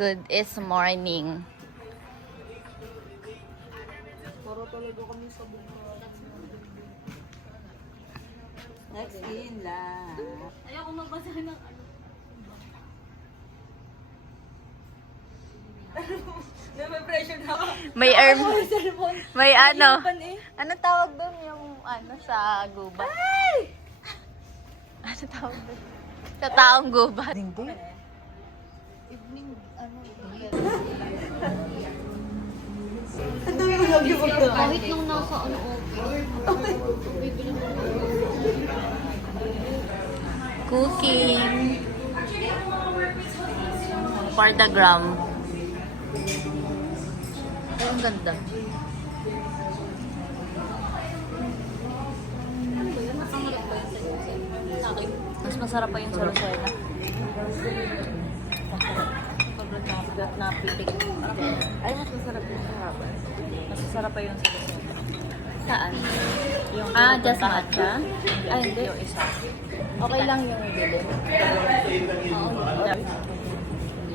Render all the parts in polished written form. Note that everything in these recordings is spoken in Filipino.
good is morning. Para talaga kami sa buka. Next in lang. Ayoko magbasa ng ano. Name-pressure na ako. May may ano. Eh. Ano tawag doon yung ano sa gubat? Ay! Ano tawag doon? Sa taong gubat. Hindi. Evening, ano. Ang dami ko lagi magdaan. Kahit nung nasa ano, okay. Bibili mo. Cooking. For the gram. Ay, ang ganda. Mas masarap pa yung sa Lucena. Sobrang napitik. Ay, mas masarap yung sahaban. Mas masarap pa yung sa Lucena. Saan? Yung Just matcha? Ay, hindi. Yung isa. Okay lang yung bibili.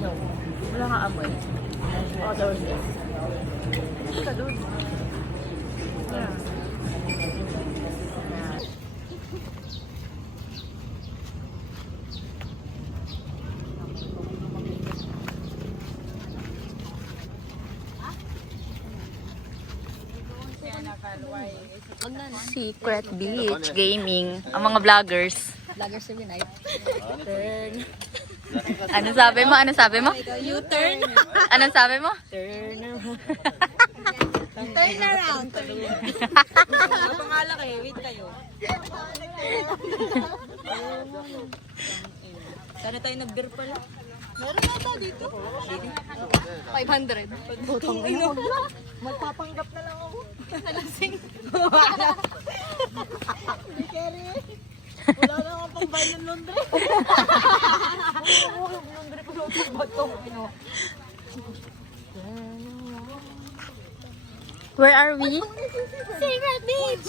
No. Wala kang amoy. Other this. Ika doon. Yeah. Secret Beach Gaming. Ang mga vloggers. Vloggers every night. Ano sabi mo? Ano sabi mo? U-turn. Anong sabi mo? Turn around. Ang pangalan kayo, wait kayo. Sana tayo nag-beer pala. Meron na ba dito? 500. Butang ina. Magpapanggap na lang ako. Nalasing. Hindi kere. Wala na akong pang-buy ng laundry. Yung laundry ko sa bato. Where are we? Secret Beach.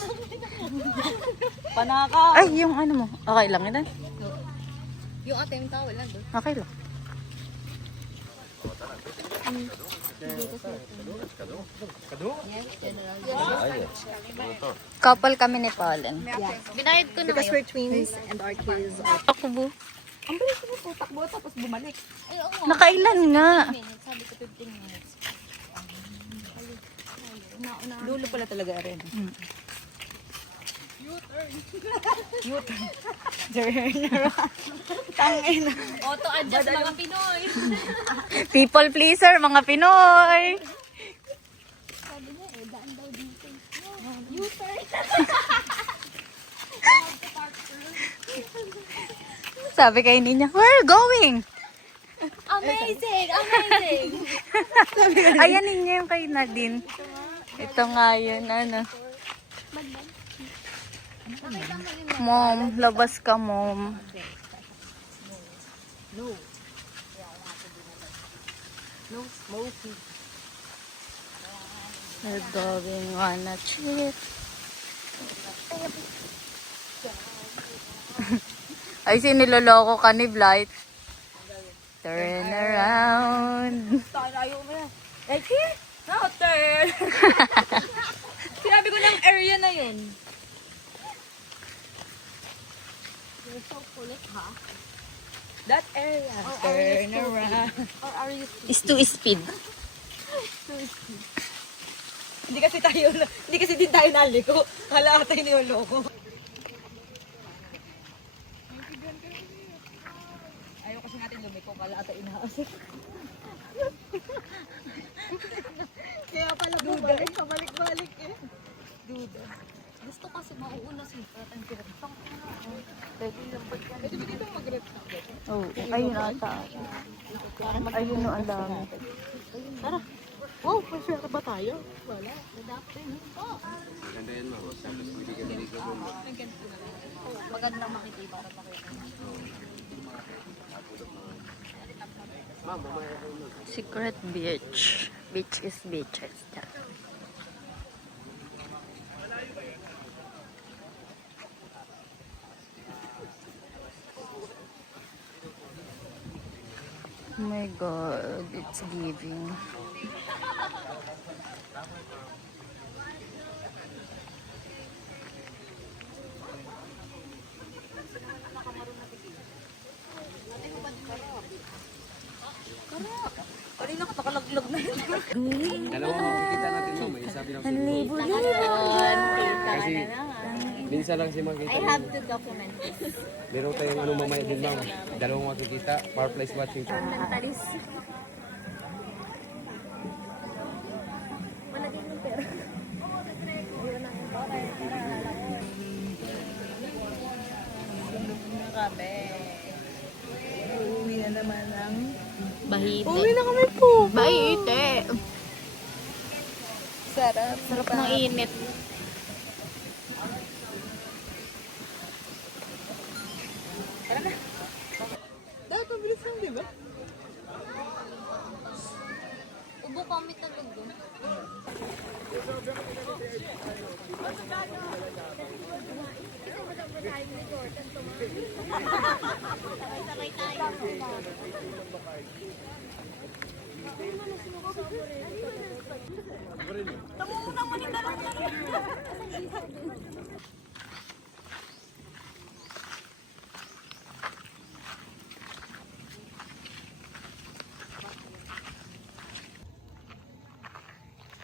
Panaka. Ay, yung ano mo. Okay lang yun. Yung ate yung towel nandun. Okay lang. Couple kami ni Pauline. Binayad ko na Because ngayon. we're twins and our kids are... Ako bu. Ang bilis mo po takbo tapos bumalik. Ay, oo nga. Nakailan nga. 15 minutes. Sabi ko 15 minutes. Lulo pala talaga rin. U-turn. Turn around. Tangina. Auto-adjust mga Pinoy. People pleaser, mga Pinoy. Sabi niya eh, daan daw dito. U-turn. Sabi kay niya, where are you going? Amazing! Amazing! Ayan ninyo yung kay Nadine. Ito nga yun, ano. Mom, labas ka, mom. No. No smoking. We're going on a trip. Ay, siniloloko ka ni Blight. Turn around. Ayaw mo yan. Like here? No, turn. Sinabi ko ng area na yun. You're so kulit, ha? That area. Turn around. Or are you Is to speed. Hindi kasi din tayo naliko. Hala tayo niloloko. Ayaw kasi natin lumiko. Kala tayo inaasik. Kaya pala bumalik, pabalik-balik eh. Duda. Gusto kasi mauuna si Pat ang pinagpang. Pwede ba dito mag-rep na? Oh, ayun ata. Ayun no, ang dami. Tara. Wow, pa-share ba tayo? Wala. Magandang makikita para makita. Secret beach. Beach is beaches. Oh my God, it's giving. Kanina ka nakalaglag na yun. Dalawang makikita natin mamaya, sabi ng siguro. Kasi minsan lang siya makikita. I have to document this. Meron tayong ano mamaya din ma'am. Dalawang makikita, fireplace watching. Mentalist. Uuwi na naman ang... Bahite. Uuwi na kami po. Bahite. Sarap. Sarap ng init. Dapat mabilis lang, di ba? Ubo kami talog. Sabay tayo.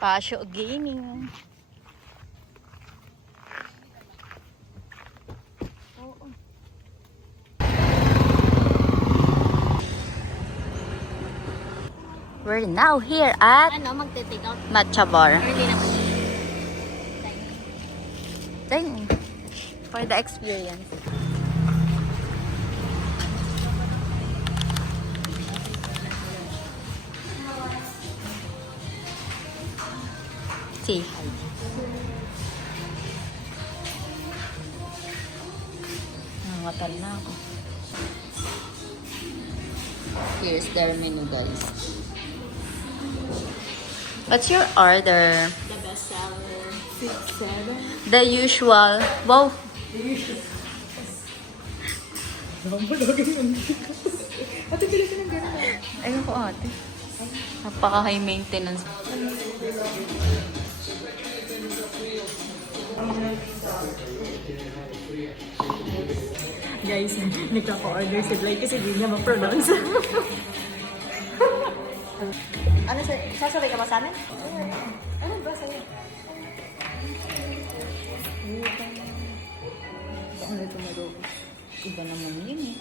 Pasyo Gaming. We're now here at Ano, magte-take out? Matcha Bar. Early naman. Dang. For the experience. Say hi. Nangatal na ako. Here's their menu, guys. What's your order? The best seller. The usual. Wow. Ate, bilis ka ng gano'n. Ayun ko ate. Napaka high maintenance. Guys, nagkaka-order si Blake kasi hindi niya ma-pronounce. Ano sir? Sasabay ka ba sa amin? Ano ba sa'yo? Ano ito maroon? Iba naman yun eh.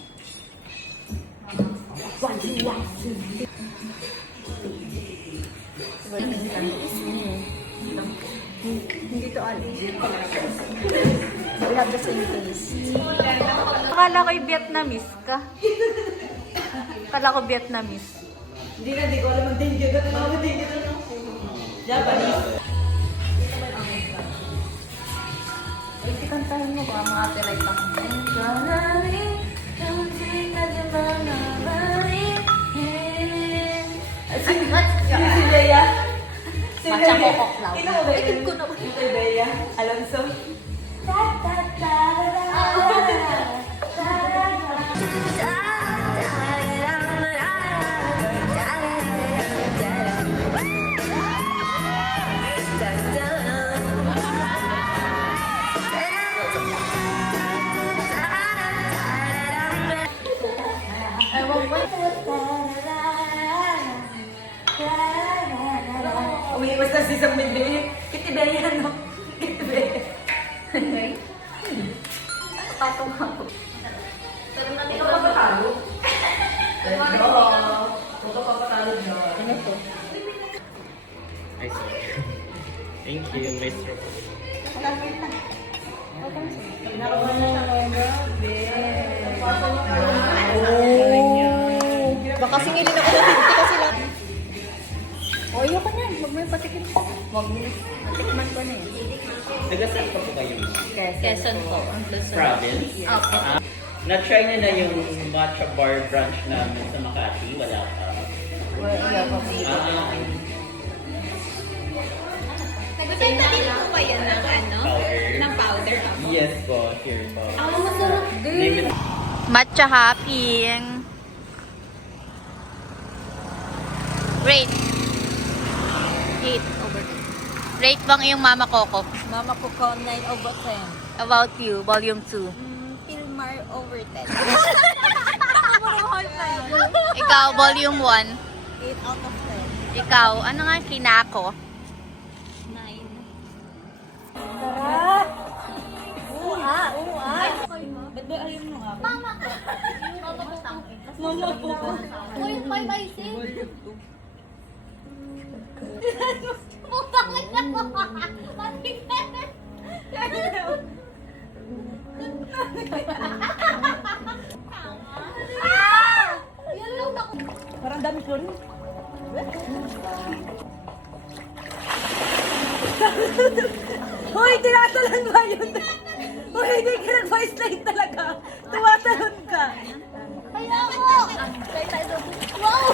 Hindi to alis. We have the same taste. Akala ko'y Vietnamese ka. Akala ko Vietnamese. Hindi ko alam ang thank you. Japanese. Ay, kantahin mo ba? Mga ate-like ako. Si Bea. Matcha Coco Cloud. Ito mo ba? Ito ko na ba? Si Bea. Alonso. Umiiwas na si Sam Bebe. Kiti Bea, no? Kiti Bea. Patong ako. Ikaw pa patalo? Oo. Ikaw pa patalo dyan. Ano to? Ay, sorry. Thank you, Mr. Nakakuha na siya ngayon, grabe. Baka singilin ako ng hindi kasi lang. O, ayoko na. Huwag mo yung patikin. Huwag mo. Tikman ko na yun. Taga-saan pa po kayo? Quezon po. Province? Opo. Na-try niyo na yung matcha bar branch namin sa Makati? Wala pa. Wala pa po. Nagbibenta din po ba yan ng ano? Powder. Ng powder ako? Yes po, here po. Masarap Limit. Matcha hopping. Rate. 8/10. Rate bang iyong Mama Coco? Mama ko 9/10. About you, volume 2. Pilmar over 10. Ikaw, volume 1. 8 out of 10. Ikaw, ano nga yung kinako? 9. Tara! Ua! Ba't ba ayaw mo nga? Mama ko! Uy, may maisin. Parang dami ko rin. Hoy, tinatalon ba yun? Hoy, hindi ka nag-voice line talaga. Tumatalon ka. Kaya ako. Wow!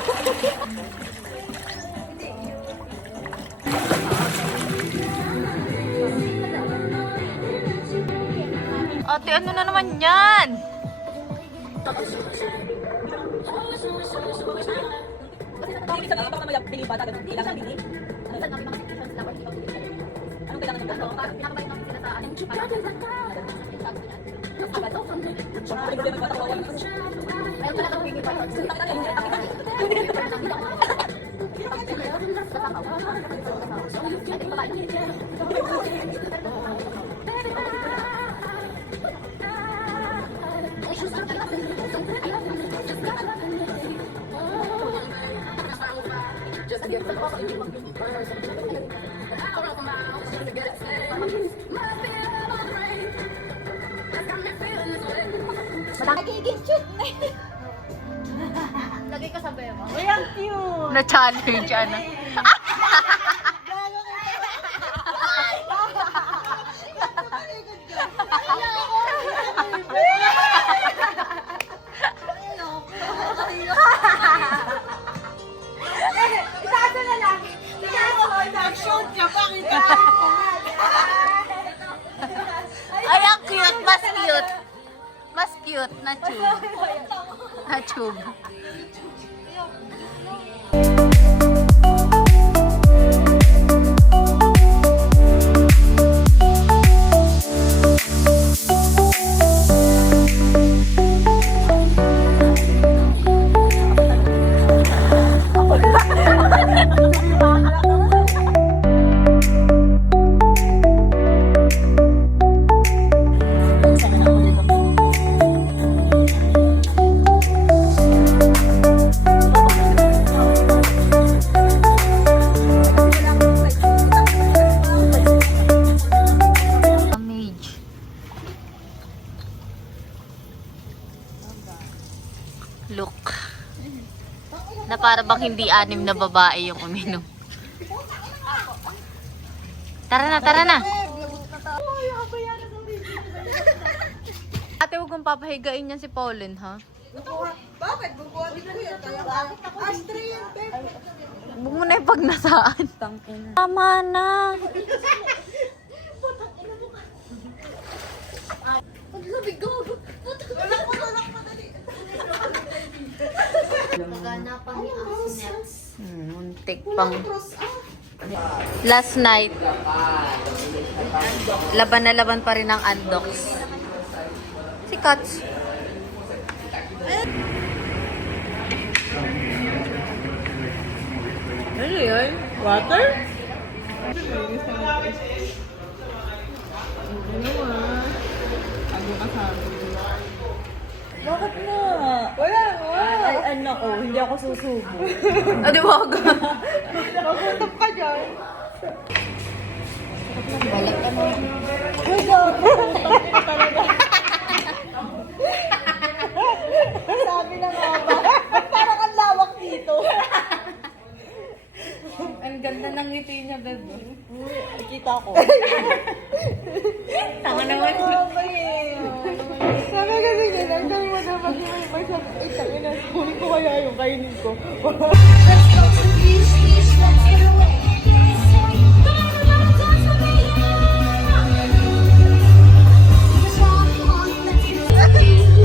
Ate, ano na naman yan? Nagiging cute na. Lagay ka sa bema. Uy, ang cute. Na-challenge, ano? Itaas mo na lang. Itaas mo. Nag-shoot ka pa kita. Ay, ang cute. Mas cute. Mas cute na tube. Na tube. Mage. Look. Na para bang hindi anim na babae yung uminom. Tara na, tara na. Ate, huwag kong papahigain yan si Pauline, ha? Bakit? Bubuhatin ko yan. Astray yan, babe. Huwag mo na yung pagnasaan. Tama na. Maganapan ni Asnex. Muntik pang. Last night, laban na laban pa rin ang Andox. Si Kats. Ano yun? Water? Bakit na? Wala nga. Ay, ano ko, hindi ako susubo. Adi wag. Magutap ka dyan. Balik ka mo. Uy, magutap ka talaga. Sabi na nga ba? Parang ang lawak dito. Ang ganda ng ngiti niya, bebe. Kita ko. Tanga naman. Sabi kasi ganyan, ang dami mo dapat yung may sabi, ay, tangin na, kunin ko kaya yung kainin ko.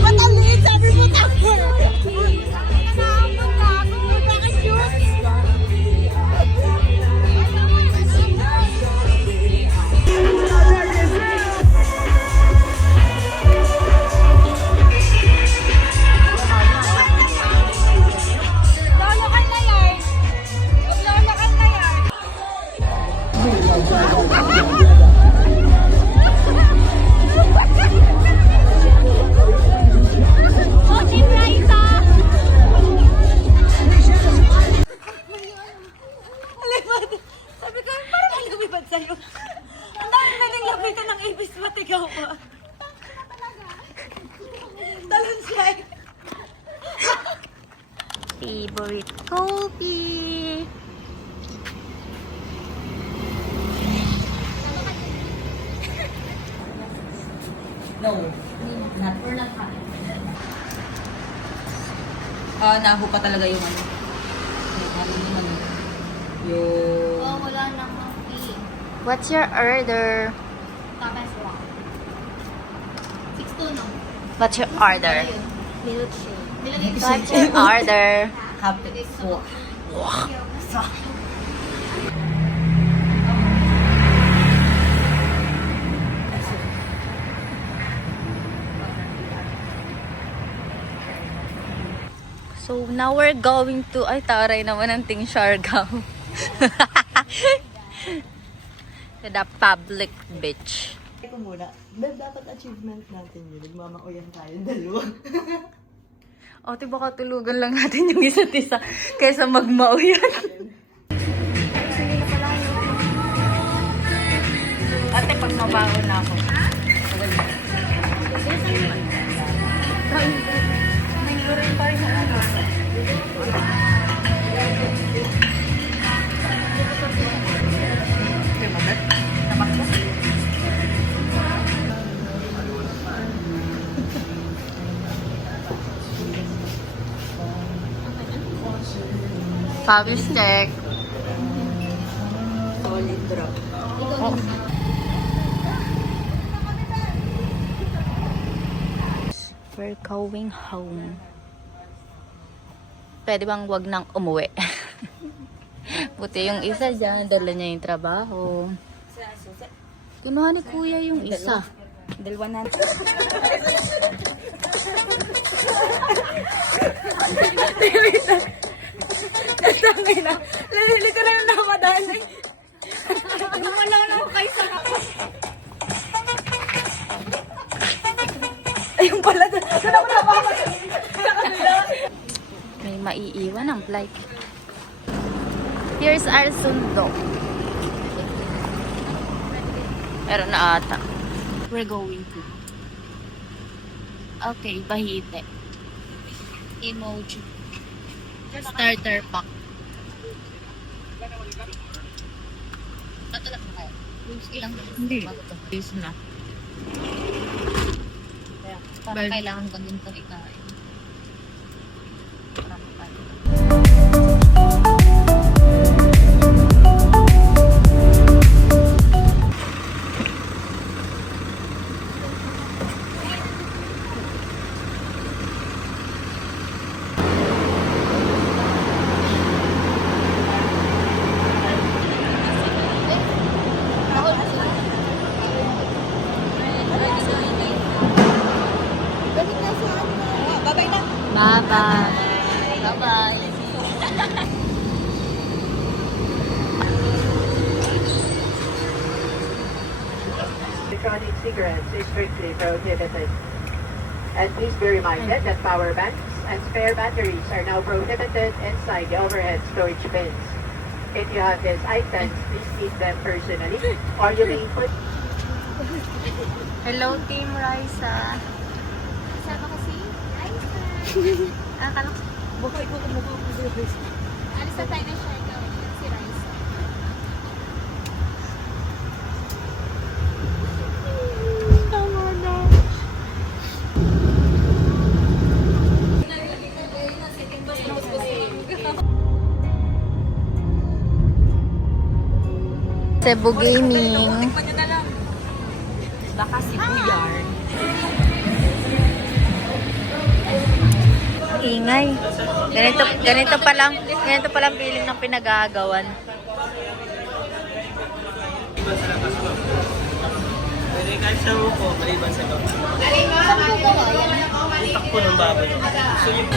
Matalit, sabi mo tapos. Nakakapag ako, nakaka-shoot. sa'yo. Ang dami pwedeng lapitan ng ibis ba't ikaw pa? Talon siya eh. Favorite coffee. No. Not for not naho pa talaga yung ano. Yung... Oh, wala nang coffee. What's your order? Tapos walk. 6-2 no? What's your order? Milkshake. Nilagay ko What's your order? Happy walk. So now we're going to, ay taray naman ang ting Siargao. To the public beach. Eko muna, Beb, dapat achievement natin yun. Nagmamauyan tayo dalawa. O, baka tulugan lang natin yung isa't isa kaysa magmauyan. Ate, pag mabaho na ako. Fabulous check. Solid drop. We're going home. Pwede bang wag nang umuwi? Buti yung isa dyan, dala niya yung trabaho. Kinuha ni kuya yung isa. Dalawa na. Tangay na. Literal na napadali. Wala na ako kayo sa... Ayun pala. Saan ako napapas? May maiiwan ang flight. Here's our sundo. Meron na ata. We're going to. Okay, Bahite. Emoji. Starter pack. Patulak na kayo. Ilang? Hindi. Please na. Parang kailangan ko din ito ikain. Bye-bye. Bye-bye. Electronic cigarettes is strictly prohibited. And please be reminded that power banks and spare batteries are now prohibited inside the overhead storage bins. If you have these items, please keep them personally, or you may put... Hello, Team Raisa. Sama ko si Raisa. Akala ko. Baka ikaw kumukha ko sa Raisa. Alis na tayo ng Siargao. Si Raisa. Cebu Gaming. Tikman nyo na lang. Baka si Buyar. Ingay. Ganito pa lang feeling ng pinagagawan. Pwede kahit sa upo, maliban sa gawa. Saan po gawa yan? Utak po ng baboy. So yung...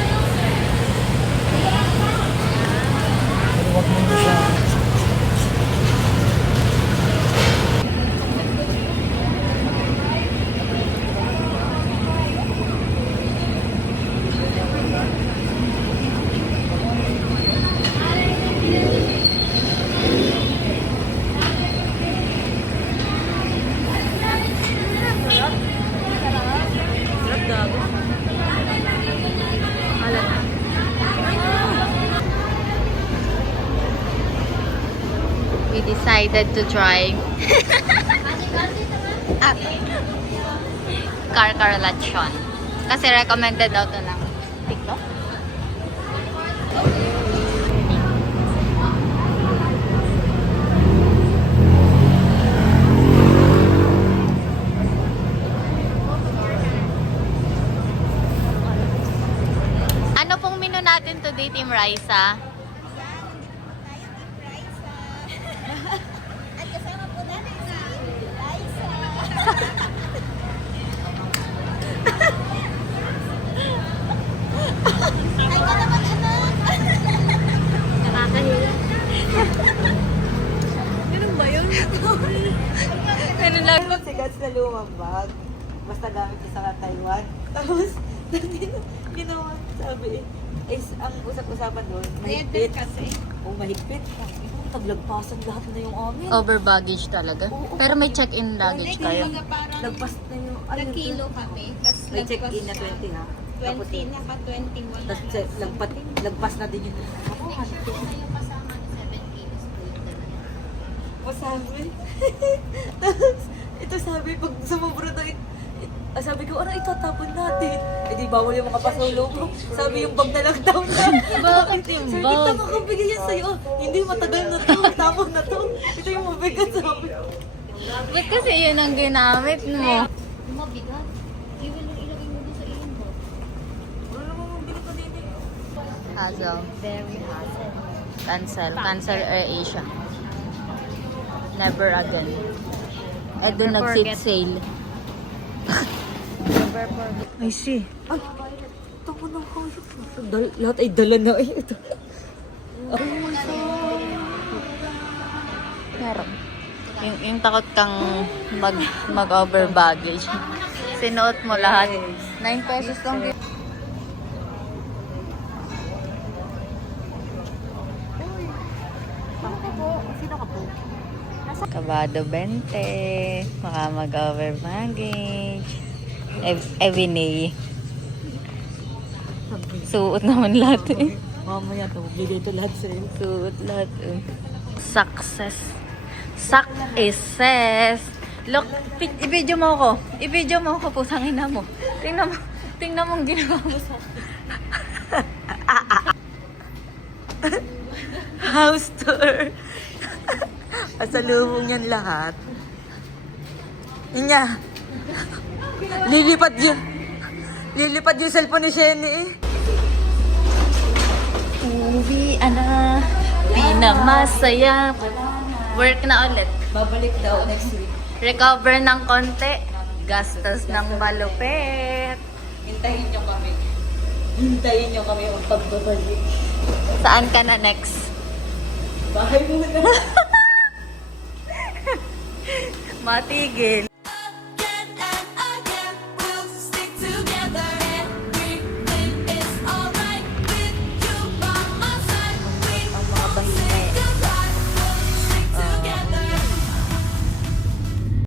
decided to try Carcarlachon. Kasi recommended daw to ng TikTok. Ano pong menu natin today, Team Raisa? At kasama po natin si Liza. Ay ka naman, anak. Nakakahiya. Ganun ba yun? Ano lang? Si Gats na lumabag. Basta gamit siya sa Taiwan. Tapos, ginawa, sabi, is ang usap-usapan doon, mahigpit. O mahigpit. Naglagpasan lahat na yung amin. Over baggage talaga. Pero may check-in luggage kayo. Lagpas na yung, ayun. Nagkilo kami. Tapos May check-in na 20 ha. 20, naka 21. Tapos lagpas na din yung masabi. Tapos, ito sabi, pag sumubra na, sabi ko, ano itatapon natin? Eh di bawal yung mga pasulong ko. Sabi yung bag na lang daw na. Bakit yung Sabi, bag? tama ka bigay yan sa'yo. Hindi, matagal na to. Tapon na to. Ito yung mabigat sabi. Ba't kasi yun ang ginamit mo? Mabigat. Ilagay mo doon sa iyon mo. Ano naman mabili ko dito? Hassle. Very hassle. Cancel. Cancel Air Asia. Never again. Eh doon Never nag-sit forget. sail. I see. Ay, ito ko ng hayop. Lahat ay dala na. Ay, ito. Meron. Yung takot kang mag-over baggage. Sinuot mo lahat. 9 pesos lang din. Kabado 20. Baka mag-over baggage. Evinay. Suot naman lahat eh. Mamaya to, bigay ito lahat sa'yo. Suot lahat eh. Success. Success. Look, i-video mo ako. I-video mo ako, pusang ina mo. Tingnan mo ang ginawa mo sa house tour. Pasalubong yan lahat. Yun niya. Lilipad yung cellphone ni Shenny eh. Uwi, ana. Pinamasaya. Work na ulit. Babalik daw next week. Recover ng konti. Gastos ng malupit. Hintayin nyo kami. Hintayin nyo kami ang pagbabalik. Saan ka na next? Bahay mo na. Matigil.